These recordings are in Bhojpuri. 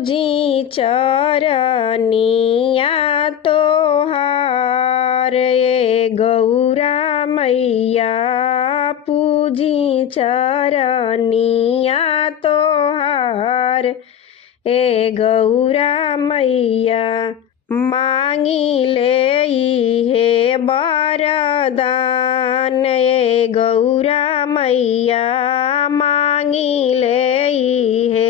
पूजी चरनिया तोहार ए गौरा मैया पूजी चरनिया तोहार ए गौरा मैया मांगी ले हे वरदान ए गौरा मैया मांगी ले हे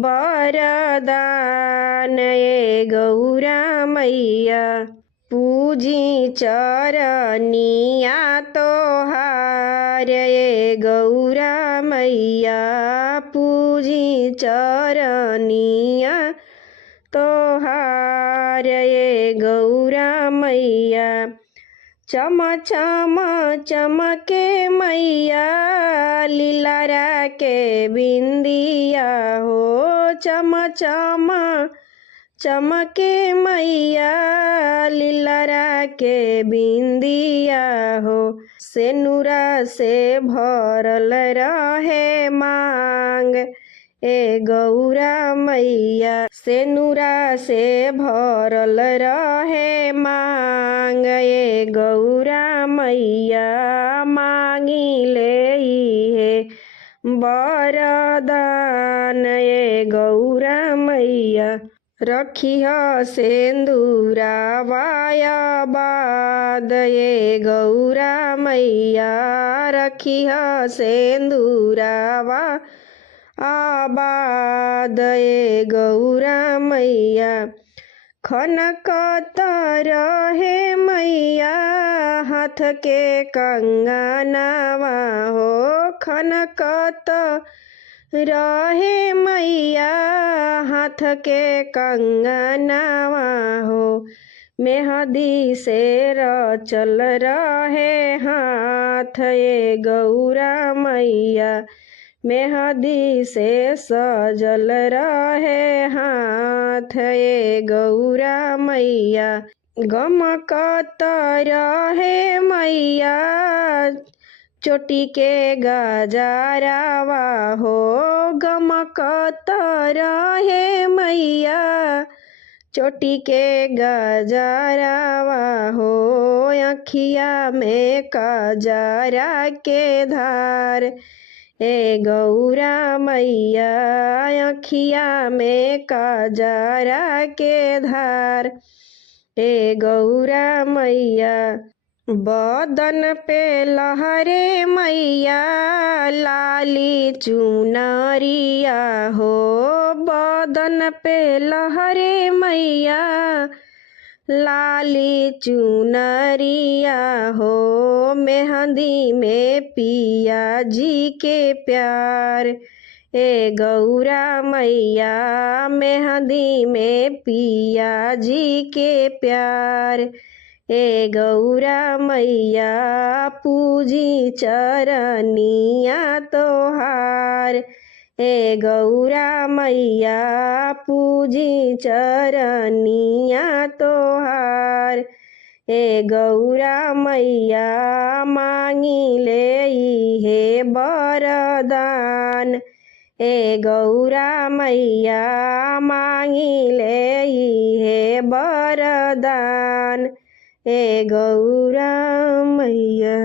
वरदान ए गौरा मैया पूजी चरनिया तोहार ए गौरा मैया पूजी चरनिया तोहार ए गौरा मैया चम चम चमके मैया लीलारा के बिंदिया हो चम चम चमके मैया लीलारा के बिंदिया हो सेनुरा से भरल रहे मांग ए गौरा मैया सेनुरा से भरल रहे मांग ए गौरा मैया मांगी ले हे वरदान ए गौरा मैया रखिह सेंदूरा वाया बाद ए गौरा मैया रखिह सेंदूरा वा आबाद ए गौरा मैया खनकत रहे मैया हाथ के कंगनवा हो खनकत रहे मैया हाथ के कंगनवा हो मेहंदी से रचल रहे हाथ ए गौरा मैया मेहंदी से सजल रहे हाथ ए गौरा मैया गमकत रहे मैया चोटी के गजरावा हो गमकत रहे मैया चोटी के गजरावा हो अखिया में कजरा के धार ए गौरा मैया अखिया में कजरा के धार ए गौरा मैया बदन पे लहरे मैया लाली चुनरिया हो बदन पे लहरे मैया लाली चुनरिया हो मेहंदी में पिया जी के प्यार ए गौरा मैया मेहंदी में पिया जी के प्यार ए गौरा मैया पूजी चरनिया तोहार ए गौरा मैया पूजी चरनिया तोहार ए गौरा मैया मांगी ले हे वरदान ए गौरा मैया मांगी ले हे वरदान ए गौरा मैया।